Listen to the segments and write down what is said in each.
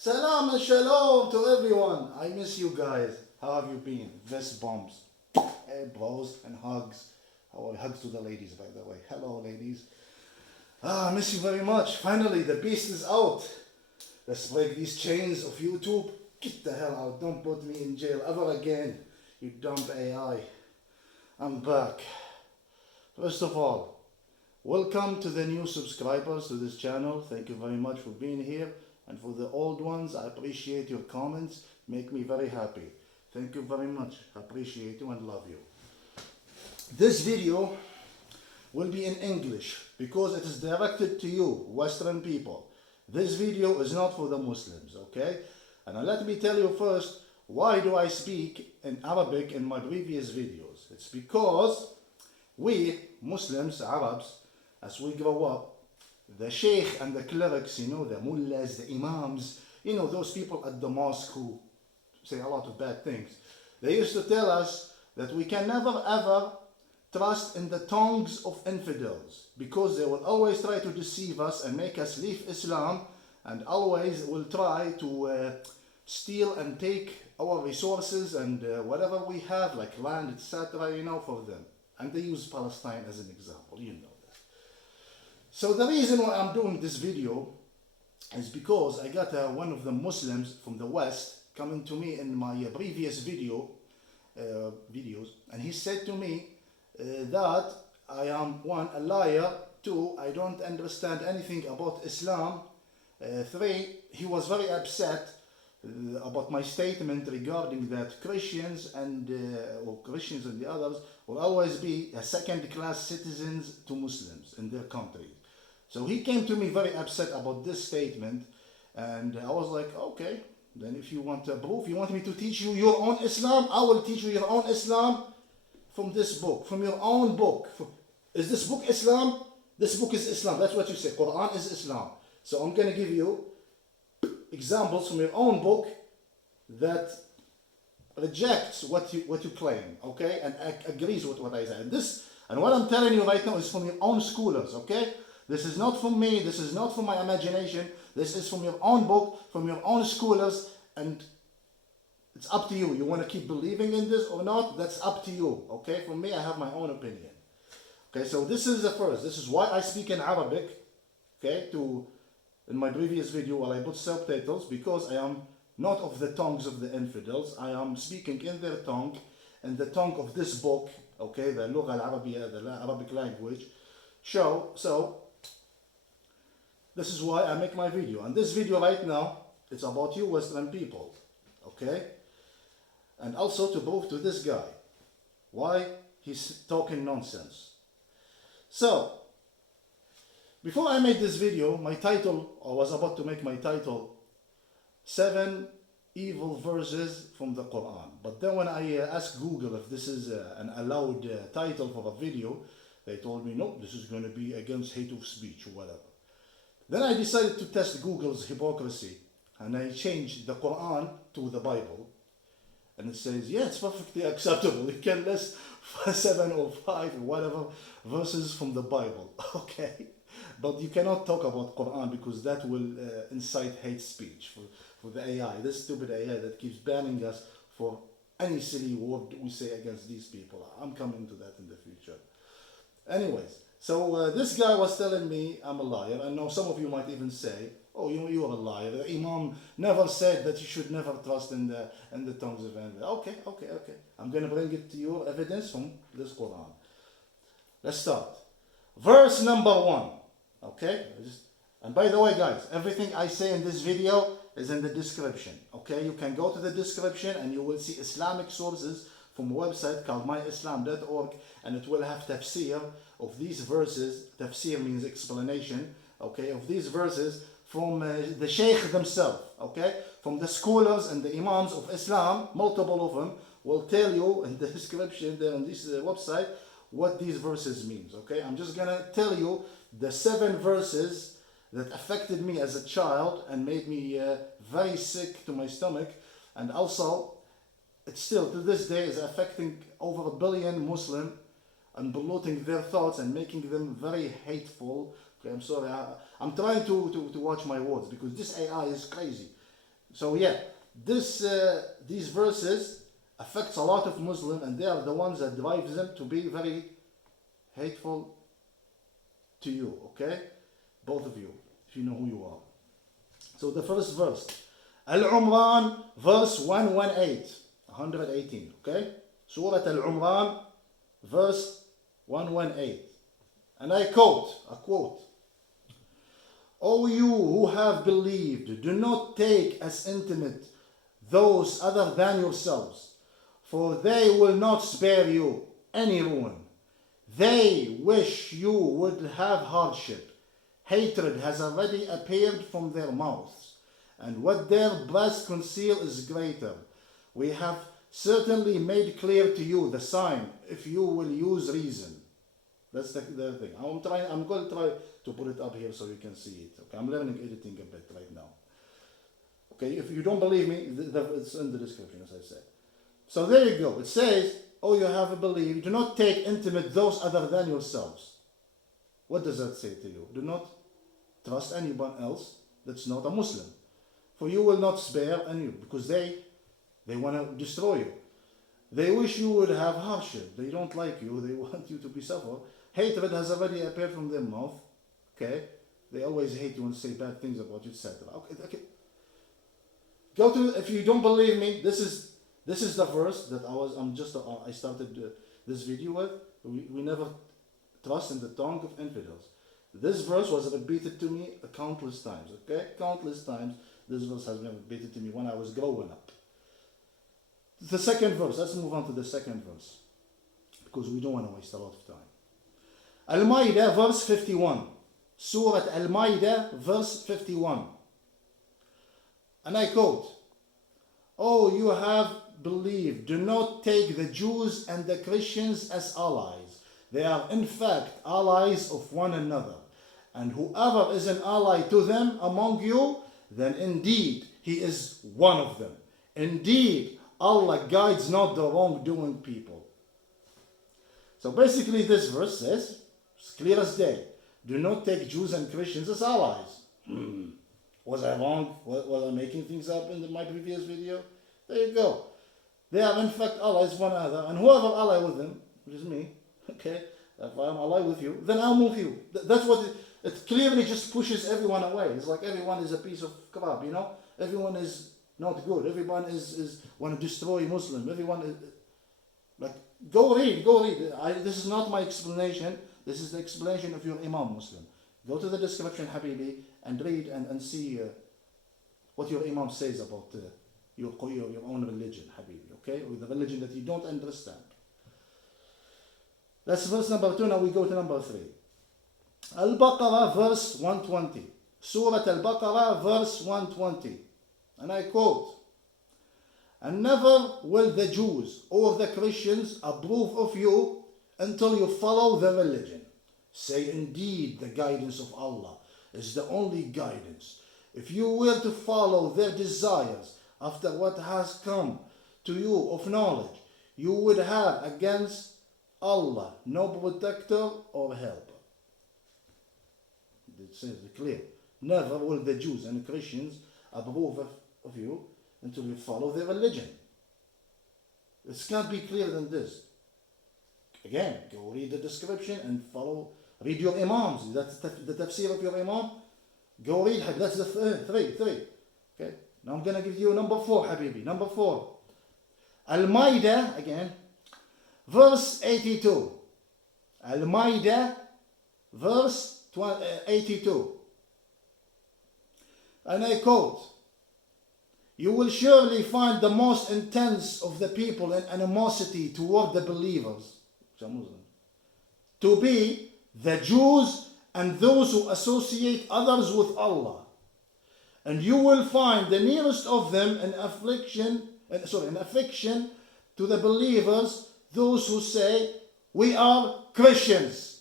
Salam and shalom to everyone. I miss you guys. How have you been? Vest bombs, bros, and hugs. Hugs to the ladies, by the way. Hello, ladies. I miss you very much. Finally, the beast is out. Let's break these chains of YouTube. Get the hell out. Don't put me in jail ever again, you dumb AI. I'm back. First of all, welcome to the new subscribers to this channel. Thank you very much for being here. And for the old ones, I appreciate your comments. Make me very happy. Thank you very much. I appreciate you and love you. This video will be in English because it is directed to you, Western people. This video is not for the Muslims, okay? And let me tell you first, why do I speak in Arabic in my previous videos? It's because we, Muslims, Arabs, as we grow up, the sheikh and the clerics, you know, the mullahs, the imams, you know, those people at the mosque who say a lot of bad things. They used to tell us that we can never ever trust in the tongues of infidels because they will always try to deceive us and make us leave Islam, and always will try to steal and take our resources and whatever we have, like land, etc., you know, for them. And they use Palestine as an example, you know. So the reason why I'm doing this video is because I got one of the Muslims from the West coming to me in my previous videos, and he said to me that I am, one, a liar, two, I don't understand anything about Islam, three, he was very upset about my statement regarding that Christians and the others will always be second-class citizens to Muslims in their country. So he came to me very upset about this statement, and I was like, okay, then if you want proof, you want me to teach you your own Islam, I will teach you your own Islam from this book, from your own book. Is this book Islam? This book is Islam, that's what you say, Quran is Islam. So I'm going to give you examples from your own book that rejects what you claim, okay, and agrees with what I say. And what I'm telling you right now is from your own scholars, okay? This is not from me, this is not from my imagination, this is from your own book, from your own scholars, and it's up to you. You want to keep believing in this or not, that's up to you, okay? For me, I have my own opinion. Okay, so this is the first. This is why I speak in Arabic, okay, in my previous video while I put subtitles, because I am not of the tongues of the infidels. I am speaking in their tongue, in the tongue of this book, okay, the Lugha al-Arabiyya, the Arabic language. So, this is why I make my video. And this video right now, it's about you Western people, okay? And also to prove to this guy why he's talking nonsense. So, before I made this video, my title, I was about to make my title, 7 Evil Verses from the Quran. But then when I asked Google if this is an allowed title for a video, they told me, no, this is going to be against hate of speech or whatever. Then I decided to test Google's hypocrisy, and I changed the Quran to the Bible. And it says, yeah, it's perfectly acceptable. You can list 7 or 5 or whatever verses from the Bible, okay? But you cannot talk about Quran because that will incite hate speech for the AI, this stupid AI that keeps banning us for any silly word we say against these people. I'm coming to that in the future. Anyways, so this guy was telling me I'm a liar, and now some of you might even say, oh, you are a liar. The Imam never said that you should never trust in the tongues of infidels. Okay. I'm going to bring it to you evidence from this Quran. Let's start. Verse number 1. Okay? And by the way, guys, everything I say in this video is in the description. Okay? You can go to the description and you will see Islamic sources from a website called myislam.org, and it will have tafsir of these verses. Tafsir means explanation, okay, of these verses from the sheikh themselves, okay, from the scholars and the imams of Islam. Multiple of them will tell you in the description there on this website what these verses means, okay? I'm just gonna tell you the 7 verses that affected me as a child and made me very sick to my stomach, and also it still to this day is affecting over 1 billion Muslim and polluting their thoughts and making them very hateful. Okay, I'm sorry, I'm trying to watch my words because this AI is crazy. So yeah, these verses affects a lot of Muslims, and they are the ones that drive them to be very hateful to you, okay? Both of you, if you know who you are. So the first verse, Al-Umran, verse 118, okay? Surah Al-Umran, verse 118. And I quote, O you who have believed, do not take as intimate those other than yourselves, for they will not spare you any ruin. They wish you would have hardship. Hatred has already appeared from their mouths, and what their breasts conceal is greater. We have certainly made clear to you the sign, if you will use reason. That's the thing. I'm going to try to put it up here so you can see it. Okay, I'm learning editing a bit right now. Okay, if you don't believe me, it's in the description, as I said. So there you go. It says, oh, you have believed, do not take intimate those other than yourselves. What does that say to you? Do not trust anyone else that's not a Muslim. For you will not spare any, because they want to destroy you. They wish you would have hardship. They don't like you. They want you to be suffer. Hatred has already appeared from their mouth. Okay? They always hate you and say bad things about you, etc. Okay. Go to, if you don't believe me, this is the verse that I started this video with. We never trust in the tongue of infidels. This verse was repeated to me countless times. Okay? Countless times this verse has been repeated to me when I was growing up. The second verse, let's move on to the second verse, because we don't want to waste a lot of time. Al-Ma'idah, verse 51. Surah Al-Ma'idah, verse 51. And I quote, Oh, you have believed, do not take the Jews and the Christians as allies. They are in fact allies of one another. And whoever is an ally to them among you, then indeed he is one of them. Indeed, Allah guides not the wrongdoing people. So basically this verse says, it's clear as day, do not take Jews and Christians as allies. Was I wrong? Was I making things up in my previous video? There you go. They are in fact allies one another, and whoever ally with them, which is me, okay, if I'm ally with you, then I'll move you. That's what it clearly just pushes everyone away. It's like everyone is a piece of crap, you know? Everyone is not good. Everyone is want to destroy Muslim. Everyone is like, go read. This is not my explanation. This is the explanation of your Imam Muslim. Go to the description, Habibi, and read and see what your Imam says about your own religion, Habibi. Okay, or the religion that you don't understand. That's verse number 2. Now we go to number 3. Al-Baqarah, verse 120. Surah Al-Baqarah, verse 120. And I quote, And never will the Jews or the Christians approve of you until you follow their religion. Say, indeed, the guidance of Allah is the only guidance. If you were to follow their desires after what has come to you of knowledge, you would have against Allah no protector or helper. It says it clear. Never will the Jews and Christians approve of you until you follow their religion. It can't be clearer than this. Again, go read the description and read your Imams. That's the tafsir of your Imam. Go read, that's the three. Okay. Now I'm going to give you number 4, Habibi. Number 4. Al-Ma'idah, again, verse 82. Al-Ma'idah, verse 82. And I quote, You will surely find the most intense of the people in animosity toward the believers, which are Muslims, to be the Jews and those who associate others with Allah. And you will find the nearest of them in affection to the believers, those who say, we are Christians.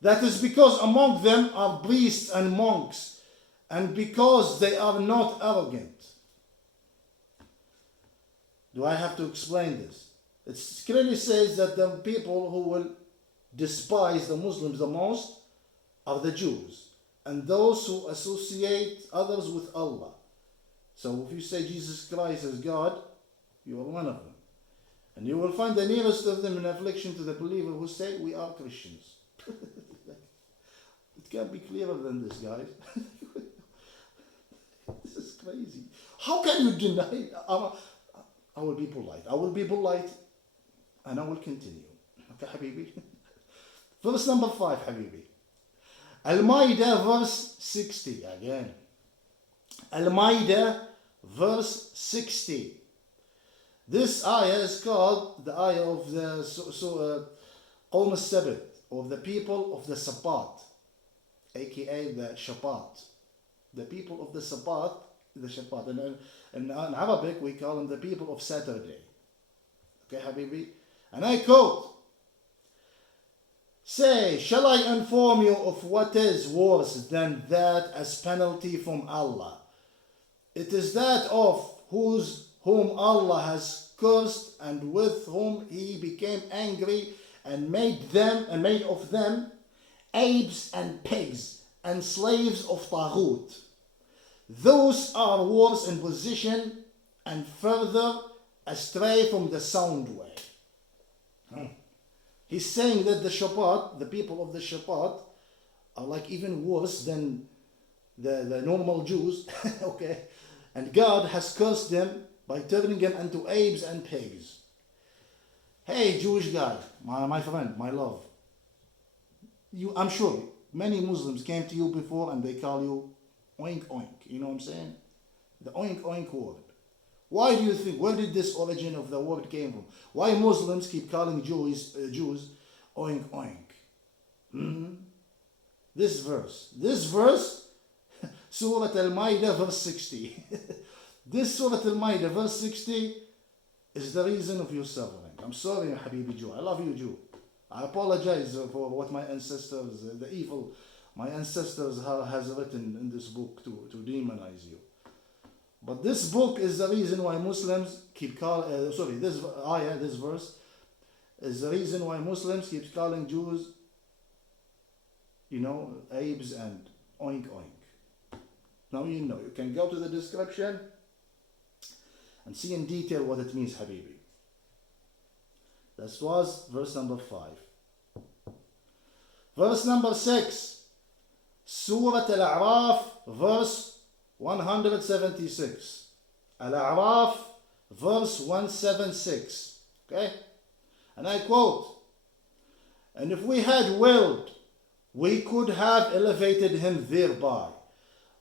That is because among them are priests and monks, and because they are not arrogant. Do I have to explain this? It clearly says that the people who will despise the Muslims the most are the Jews. and those who associate others with Allah. So if you say Jesus Christ is God, you are one of them. And you will find the nearest of them in affliction to the believer who say, we are Christians. It can't be clearer than this, guys. This is crazy. How can you deny? I will be polite. I will be polite and I will continue. Okay, Habibi? Verse number 5, Habibi. Al-Ma'idah verse 60 again. Al-Ma'idah verse 60. This ayah is called the ayah of the Qawm al-Sabt, of the people of the Sabbath, aka the Shabbat. The people of the Sabbath, the Shabbat. And in Arabic we call them the people of Saturday. Okay, Habibi? And I quote, say, shall I inform you of what is worse than that as penalty from Allah? It is that of whom Allah has cursed and with whom he became angry and made of them apes and pigs and slaves of Taghut. Those are worse in position and further astray from the sound way. He's saying that the Shabbat, the people of the Shabbat, are like even worse than the normal Jews. Okay, and God has cursed them by turning them into apes and pigs. Hey, Jewish guy, my friend, my love. I'm sure many Muslims came to you before and they call you oink oink. You know what I'm saying? The oink oink word. Why do you think? Where did this origin of the word came from? Why Muslims keep calling Jews oink oink? This verse, Surah Al-Ma'idah verse 60. This Surah Al-Ma'idah verse 60 is the reason of your suffering. I'm sorry, Habibi Jew. I love you, Jew. I apologize for what my ancestors, the evil my ancestors has written in this book to demonize you. But this book is the reason why Muslims keep calling, this verse is the reason why Muslims keep calling Jews, apes and oink oink. Now you know. You can go to the description and see in detail what it means, Habibi. That was verse number 5. Verse number 6. Surah Al-A'raf, verse 176. Al-A'raf, verse 176. Okay? And I quote, and if we had willed, we could have elevated him thereby.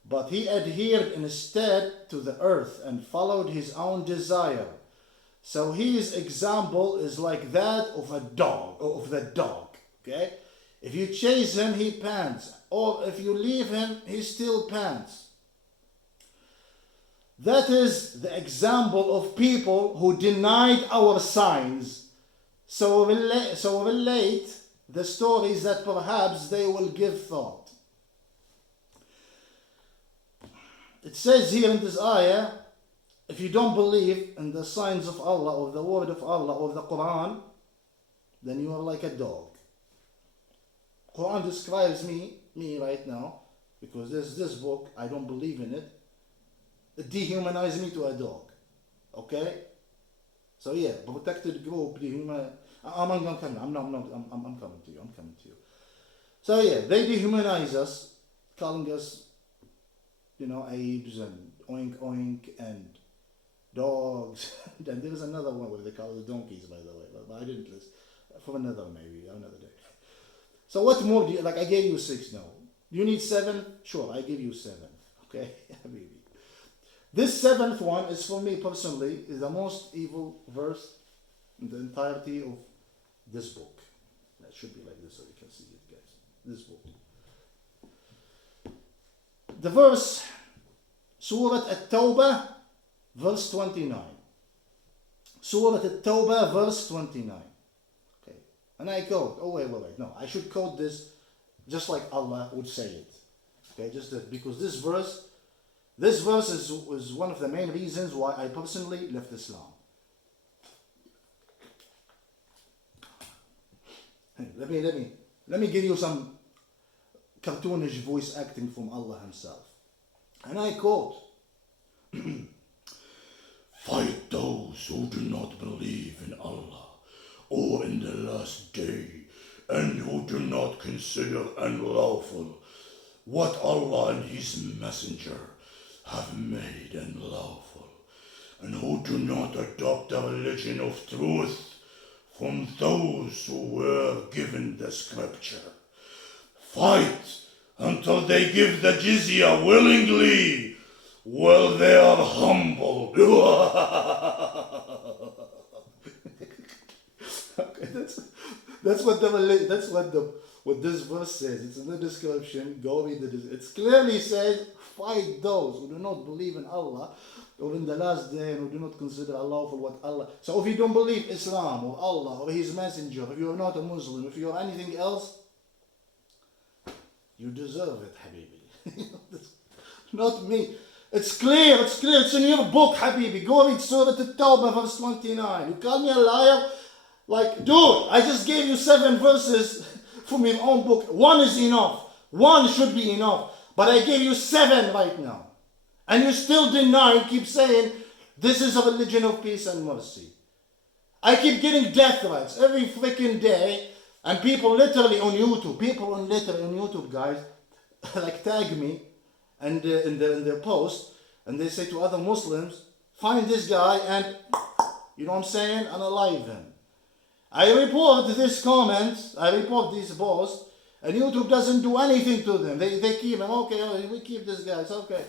But he adhered instead to the earth and followed his own desire. So his example is like that of a dog, or of the dog. Okay? If you chase him, he pants. Or if you leave him, he still pants. That is the example of people who denied our signs. So relate the stories that perhaps they will give thought. It says here in this ayah, if you don't believe in the signs of Allah or the word of Allah or the Quran, then you are like a dog. Quran describes me right now, because there's this book, I don't believe in it. It dehumanized me to a dog. Okay? So yeah, protected group, I'm coming to you. So yeah, they dehumanize us, calling us, apes and oink oink and dogs. And there's another one where they call it donkeys, by the way, but I didn't list. For another day. So what more do you, I gave you 6 now. You need 7? Sure, I give you 7. Okay, Habibi. This 7th one is, for me personally, is the most evil verse in the entirety of this book. That should be like this so you can see it, guys. This book. The verse, Surah At-Tawbah, verse 29. Surah At-Tawbah, verse 29. Okay. And I quote, wait. No, I should quote this just like Allah would say it. Okay, because this verse is one of the main reasons why I personally left Islam. Let me give you some cartoonish voice acting from Allah himself. And I quote, "Fight those who do not believe in Allah or in the last day, and who do not consider unlawful what Allah and His Messenger have made unlawful, and who do not adopt the religion of truth from those who were given the scripture. Fight until they give the jizya willingly, while they are humble." Okay, what this verse says. It's in the description. Go read it. It clearly says, fight those who do not believe in Allah or in the last day, and who do not consider Allah for what Allah. So if you don't believe Islam or Allah or His Messenger, if you are not a Muslim, if you are anything else, you deserve it, Habibi. Not me. It's clear. It's in your book, Habibi. Go read Surah At-Tawbah, verse 29. You call me a liar? Like, dude, I just gave you 7 verses from your own book. 1 is enough. 1 should be enough. But I gave you 7 right now. And you still deny, keep saying, this is a religion of peace and mercy. I keep getting death threats every freaking day. And people literally on YouTube, guys, like tag me and in their post. And they say to other Muslims, find this guy and, you know what I'm saying, unalive him. I report these comments, I report these posts, and YouTube doesn't do anything to them. They keep them, okay, we keep this guy, it's okay.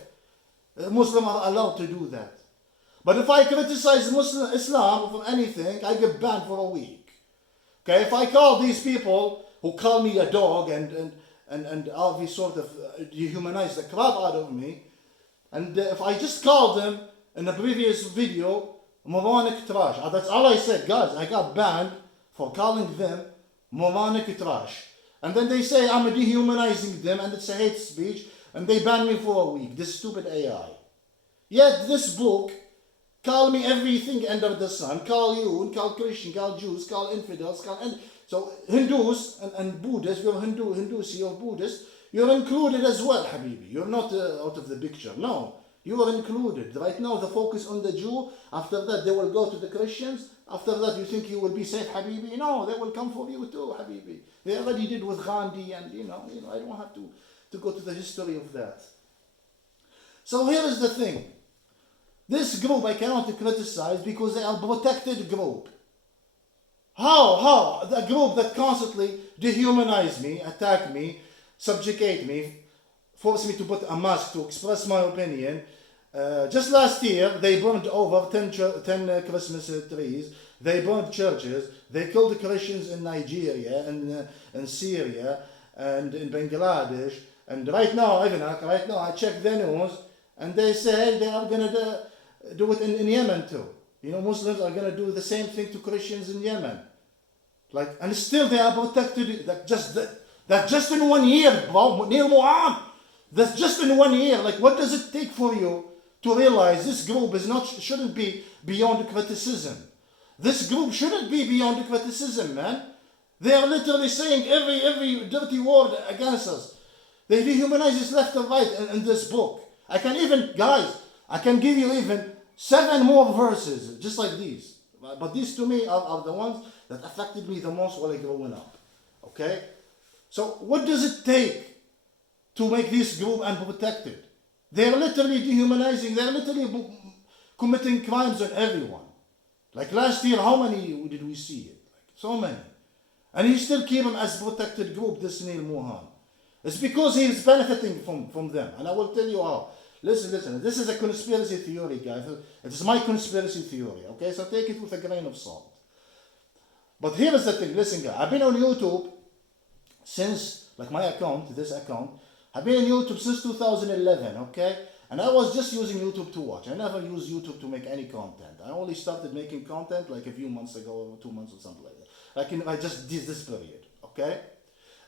Muslims are allowed to do that. But if I criticize Muslim Islam for anything, I get banned for a week. Okay, if I call these people who call me a dog and obviously sort of dehumanize the crap out of me, and if I just called them in the previous video, moronic trash. That's all I said, guys. I got banned for calling them moronic trash. And then they say I'm dehumanizing them and it's a hate speech, and they ban me for a week. This stupid AI. Yet this book call me everything under the sun. Call you, and call Christian, call Jews, call infidels, so Hindus and Buddhists, you're Hindus, you're Buddhist, you're included as well, Habibi. You're not out of the picture. No, you are included. Right now the focus on the Jew. After that they will go to the Christians. After that you think you will be safe, Habibi? No, they will come for you too, Habibi. They already did with Gandhi, and you know, I don't have to go to the history of that. So here is the thing. This group I cannot criticize because they are protected group. How? The group that constantly dehumanize me, attack me, subjugate me, force me to put a mask to express my opinion. Just last year, they burned over 10 Christmas trees. They burned churches. They killed Christians in Nigeria and in Syria and in Bangladesh. And right now, I check the news, and they say they are going to do it in Yemen too. You know, Muslims are going to do the same thing to Christians in Yemen. And still they are protected. That's just in 1 year, bro. That's just in 1 year. What does it take for you to realize this group shouldn't be beyond criticism? This group shouldn't be beyond criticism, man. They are literally saying every dirty word against us. They dehumanize us left and right in this book. I can give you even 7 more verses just like these. But these to me are the ones that affected me the most while growing up. Okay? So what does it take to make this group unprotected? They're literally dehumanizing, they're literally committing crimes on everyone. Like last year, how many did we see it? So many. And you still keep them as protected group, this Neil Mohan. It's because he is benefiting from them. And I will tell you how. Listen, this is a conspiracy theory, guys. It is my conspiracy theory, okay? So take it with a grain of salt. But here is the thing, listen, guys. I've been on YouTube since, my account, this account, I've been on YouTube since 2011, okay? And I was just using YouTube to watch. I never used YouTube to make any content. I only started making content a few months ago, or 2 months or something like that. I just did this period, okay?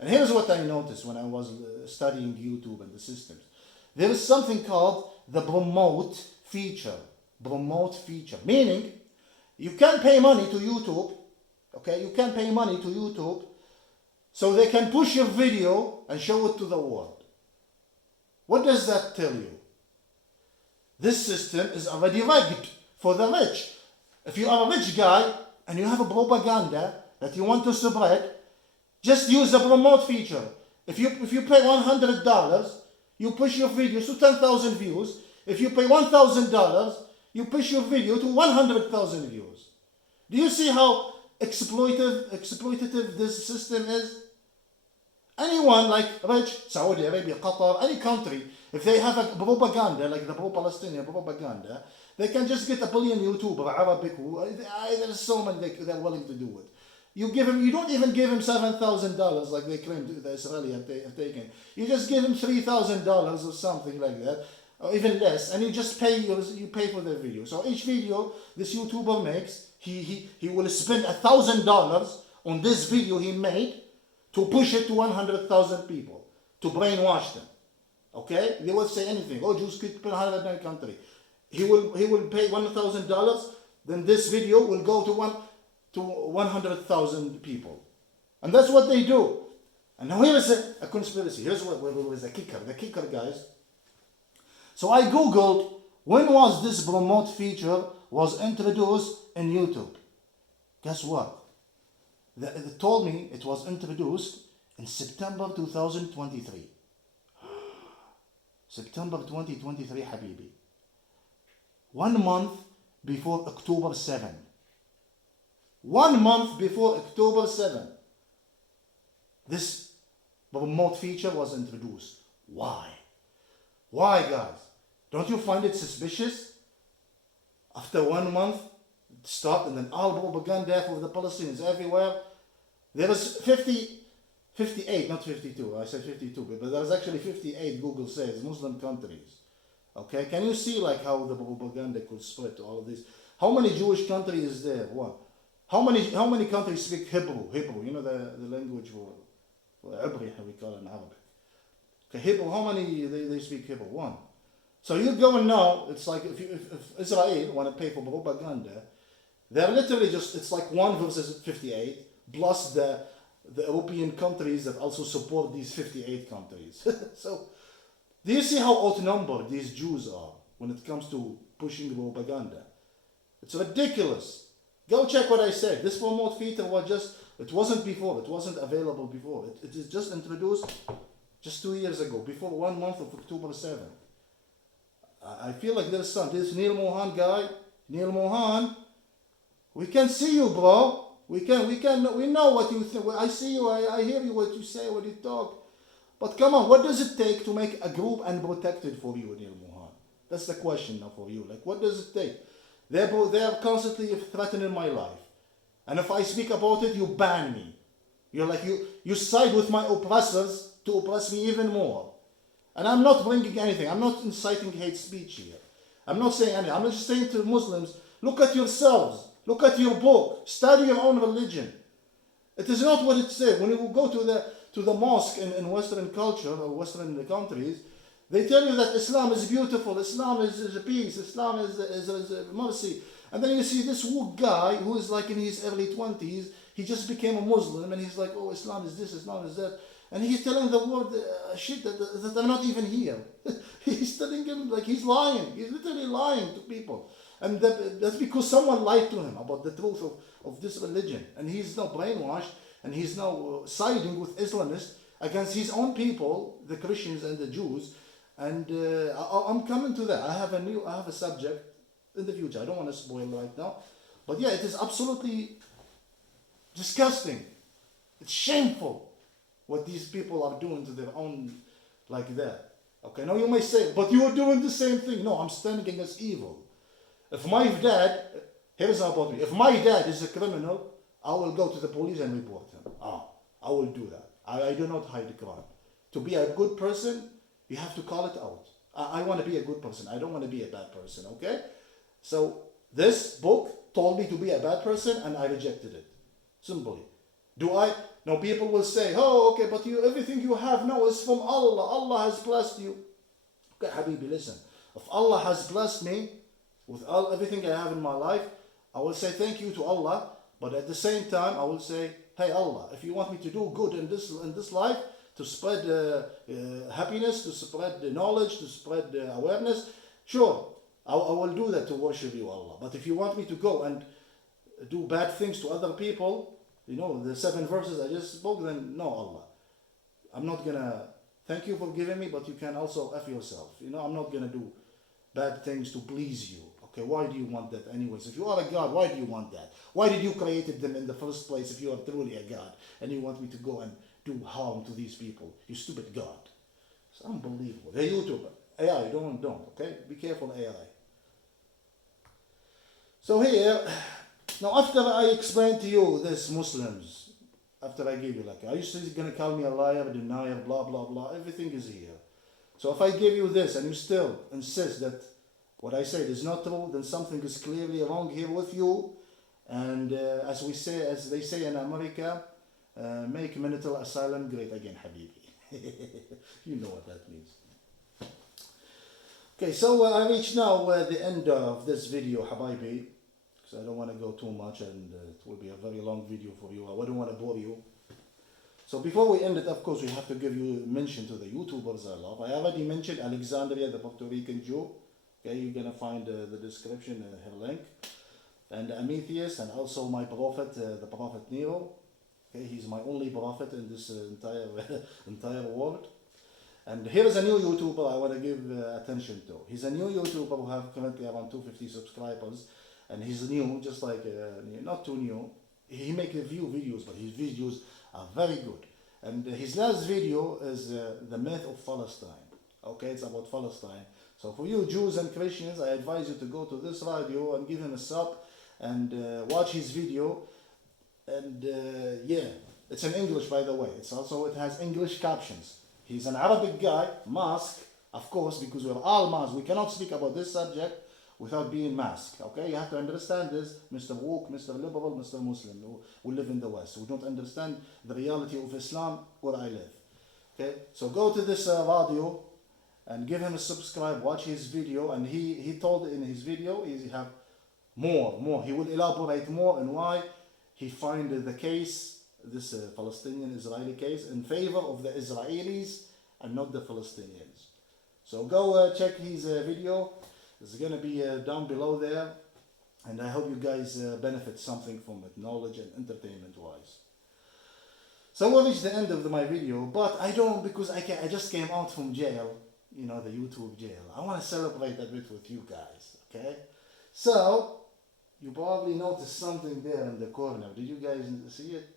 And here's what I noticed when I was studying YouTube and the systems. There is something called the promote feature. Promote feature. Meaning, you can pay money to YouTube. Okay, you can pay money to YouTube so they can push your video and show it to the world. What does that tell you? This system is already rigged for the rich. If you are a rich guy and you have a propaganda that you want to spread, just use the promote feature. If you pay $100, you push your videos to 10,000 views. If you pay $1,000, you push your video to 100,000 views. Do you see how exploitative this system is? Anyone like rich, Saudi Arabia, Qatar, any country, if they have a propaganda like the pro-Palestinian propaganda, they can just get a billion YouTuber, Arabic, there's so many they're willing to do it. You don't even give him $7,000 like they claim the Israeli have taken. You just give him $3,000 or something like that, or even less, and you just pay for their video. So each video this YouTuber makes, he will spend $1,000 on this video he made to push it to 100,000 people, to brainwash them. Okay? They will say anything. Oh, Jews could put 109 country. He will pay $1,000, then this video will go to 100,000 people. And that's what they do. And now here is a conspiracy. Here's what was the kicker. The kicker, guys. So I Googled when was this promote feature was introduced in YouTube. Guess what? It told me it was introduced in September 2023. September 2023, Habibi. 1 month before October 7. 1 month before October 7. This promote feature was introduced. Why? Why, guys? Don't you find it suspicious? After 1 month, it stopped, and then all propaganda for the Palestinians everywhere. There was 58, not 52. I said 52, but there was actually 58, Google says, Muslim countries. Okay, can you see like how the propaganda could spread to all of this? How many Jewish countries is there? One. How many countries speak Hebrew? Hebrew, you know the language for Hebrew, we call it in Arabic. Okay, Hebrew, how many they speak Hebrew? One. So you go and now, it's like if Israel want to pay for propaganda, they're literally just, it's like 1 versus 58, plus the European countries that also support these 58 countries. So, do you see how outnumbered these Jews are when it comes to pushing propaganda? It's ridiculous. Go check what I said. This promote feature it wasn't before, it wasn't available before. It is just introduced just 2 years ago, before 1 month of October 7. I feel like there's this Neil Mohan guy, Neil Mohan, we can see you, bro. We know what you think. I see you, I hear you, what you say, what you talk. But come on, what does it take to make a group unprotected for you, Neil Mohan? That's the question now for you. Like, what does it take? They're constantly threatening my life. And if I speak about it, you ban me. You're like, you side with my oppressors to oppress me even more. And I'm not bringing anything. I'm not inciting hate speech here. I'm not saying anything. I'm just saying to Muslims, look at yourselves. Look at your book. Study your own religion. It is not what it says. When you go to the mosque in Western culture or Western countries, they tell you that Islam is beautiful, Islam is peace, Islam is mercy. And then you see this woke guy who is like in his early 20s, he just became a Muslim and he's like, oh, Islam is this, Islam is that. And he's telling the world shit that I'm not even here. He's telling him like he's lying. He's literally lying to people. And that's because someone lied to him about the truth of this religion. And he's now brainwashed and he's now siding with Islamists against his own people, the Christians and the Jews. And I'm coming to that. I have a subject in the future. I don't want to spoil right now. But yeah, it is absolutely disgusting. It's shameful what these people are doing to their own like that. Okay, now you may say, but you are doing the same thing. No, I'm standing against evil. If my dad, here's how about me. If my dad is a criminal, I will go to the police and report him. I will do that. I do not hide the crime. To be a good person, you have to call it out. I want to be a good person. I don't want to be a bad person, okay? So this book told me to be a bad person and I rejected it. Simply. Now people will say, oh, okay, but everything you have now is from Allah. Allah has blessed you. Okay, Habibi, listen. If Allah has blessed me with everything I have in my life, I will say thank you to Allah. But at the same time, I will say, hey Allah, if you want me to do good in this life, to spread happiness, to spread knowledge, to spread awareness, sure, I will do that to worship you, Allah. But if you want me to go and do bad things to other people, you know, the 7 verses I just spoke, then no, Allah. I'm not gonna thank you for giving me, but you can also F yourself. You know, I'm not gonna do bad things to please you. Okay, why do you want that anyways? If you are a God, why do you want that? Why did you created them in the first place if you are truly a God and you want me to go and do harm to these people? You stupid God. It's unbelievable. Hey, YouTuber, AI, don't, okay? Be careful, AI. So here, now after I explained to you this Muslims, after I gave you like, are you still going to call me a liar, denier, blah, blah, blah, everything is here. So if I give you this and you still insist that what I said is not true, then something is clearly wrong here with you. And as they say in America, make marital asylum great again, Habibi. You know what that means. Okay, so I reached now the end of this video, Habibi, because I don't want to go too much and it will be a very long video for you. I wouldn't want to bore you. So before we end it, of course, we have to give you mention to the YouTubers I love. I already mentioned Alexandria, the Puerto Rican Jew. Okay, you're going to find the description, her link. And Amethyst, and also my prophet, the Prophet Nero. Okay, he's my only prophet in this entire world. And here is a new YouTuber I want to give attention to. He's a new YouTuber who have currently around 250 subscribers. And he's new, just like, not too new. He makes review videos, but his videos are very good. And his last video is the myth of Palestine. Okay, it's about Palestine. So for you Jews and Christians, I advise you to go to this radio and give him a sub and watch his video. And yeah, it's in English, by the way. It has English captions. He's an Arabic guy, masked, of course, because we're all masked. We cannot speak about this subject without being masked. Okay, you have to understand this, Mr. Woke, Mr. Liberal, Mr. Muslim, who live in the West. We don't understand the reality of Islam where I live. Okay, so go to this radio and give him a subscribe, watch his video, and he told in his video he have more. He will elaborate more on why he find the case, this Palestinian-Israeli case, in favor of the Israelis and not the Palestinians. So go check his video. It's going to be down below there. And I hope you guys benefit something from it, knowledge and entertainment-wise. So we'll reach the end of my video, but I don't, because I just came out from jail, you know, the YouTube jail. I want to celebrate a bit with you guys, okay? So, you probably noticed something there in the corner. Did you guys see it?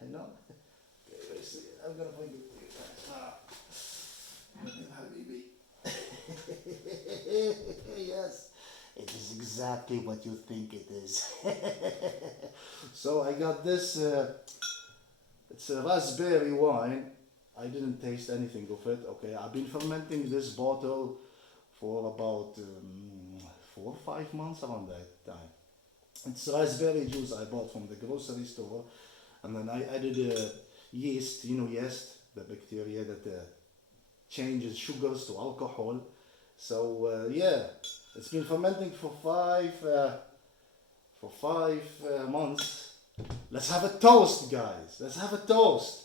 I know. Okay, let's see it. I'm going to bring it to you guys. Habibi. Yes, it is exactly what you think it is. So I got this, it's a raspberry wine. I didn't taste anything of it, okay? I've been fermenting this bottle for about 4 or 5 months around that time. It's raspberry juice I bought from the grocery store, and then I added yeast, you know, yeast, the bacteria that changes sugars to alcohol. So yeah, it's been fermenting for 5 months. Let's have a toast, guys. Let's have a toast.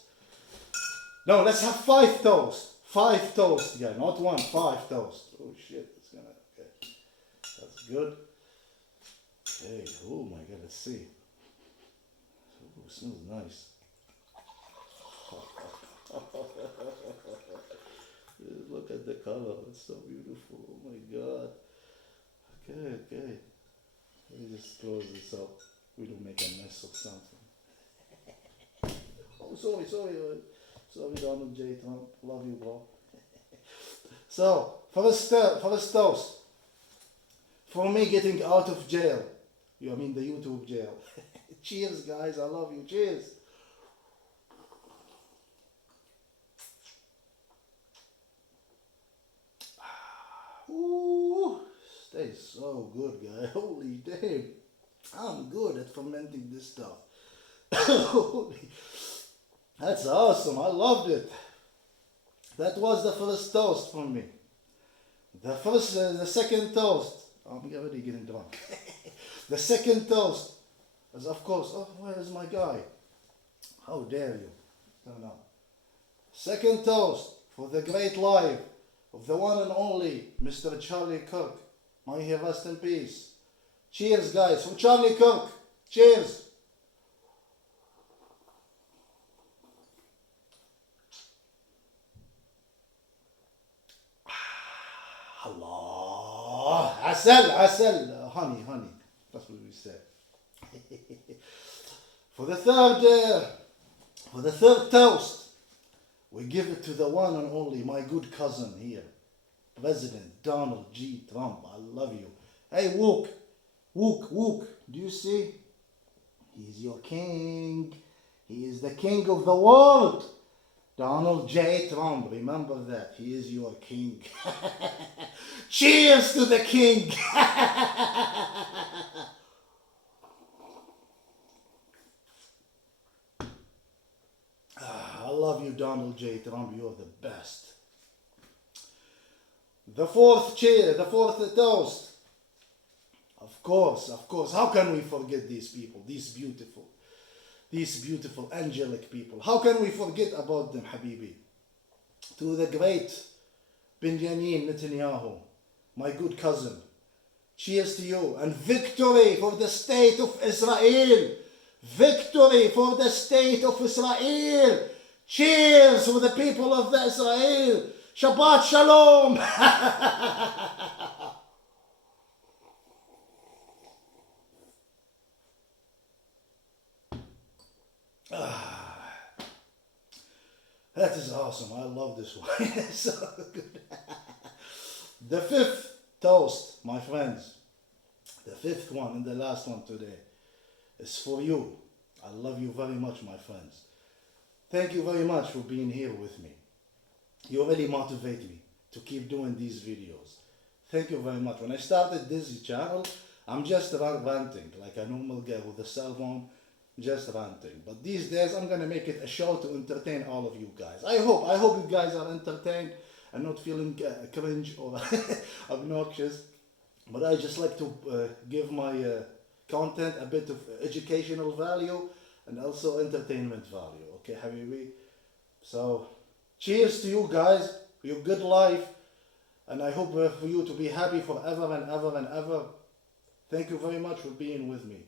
No, let's have 5 toast. 5 toast, guys. Not 1, 5 toast. Oh shit, it's gonna. Okay, that's good. Okay. Oh my God. Let's see. Oh, it smells nice. Look at the color. It's so beautiful. Oh my God. Okay. Let me just close this up. We don't make a mess of something. Oh, sorry, Donald J. Trump. Love you, bro. So, first toast. For me getting out of jail. I mean the YouTube jail. Cheers, guys. I love you. Cheers. Ooh, tastes so good, guys. Holy damn. I'm good at fermenting this stuff. Holy. That's awesome. I loved it. That was the first toast from me. The second toast. I'm already getting drunk. The second toast is, of course, oh, where is my guy? How dare you? No, no. Second toast for the great life of the one and only Mr. Charlie Kirk. May he rest in peace. Cheers, guys, for Charlie Kirk. Cheers. Allah. Asal. Honey. That's what we say. For the third toast, we give it to the one and only, my good cousin here, President Donald G. Trump. I love you. Hey, Wook. Do you see? He's your king. He is the king of the world. Donald J. Trump, remember that. He is your king. Cheers to the king. I love you, Donald J. Trump. You're the best. The fourth toast. Of course. How can we forget these people? These beautiful angelic people. How can we forget about them, Habibi? To the great Benjamin Netanyahu, my good cousin. Cheers to you, and victory for the state of Israel. Victory for the state of Israel. Cheers for the people of the Israel. Shabbat Shalom. That is awesome. I love this one. It's so good. The fifth toast, my friends. The fifth one and the last one today is for you. I love you very much, my friends. Thank you very much for being here with me. You really motivate me to keep doing these videos. Thank you very much. When I started this channel, I'm just ranting like a normal guy with a cell phone, just ranting. But these days, I'm gonna make it a show to entertain all of you guys. I hope you guys are entertained and not feeling cringe or obnoxious. But I just like to give my content a bit of educational value and also entertainment value. Okay, Habibi? So, cheers to you guys, for your good life. And I hope for you to be happy forever and ever and ever. Thank you very much for being with me.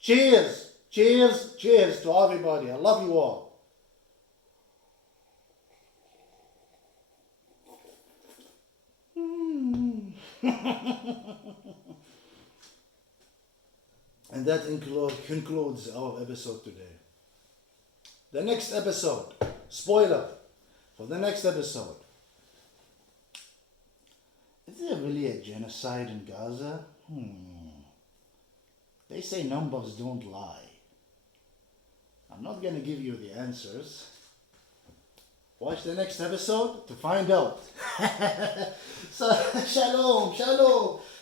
Cheers to everybody. I love you all. And that concludes our episode today. The next episode, spoiler for the next episode. Is there really a genocide in Gaza? They say numbers don't lie. I'm not going to give you the answers. Watch the next episode to find out. So, shalom,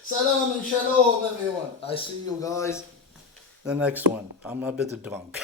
salam and shalom, everyone. I see you guys the next one. I'm a bit drunk.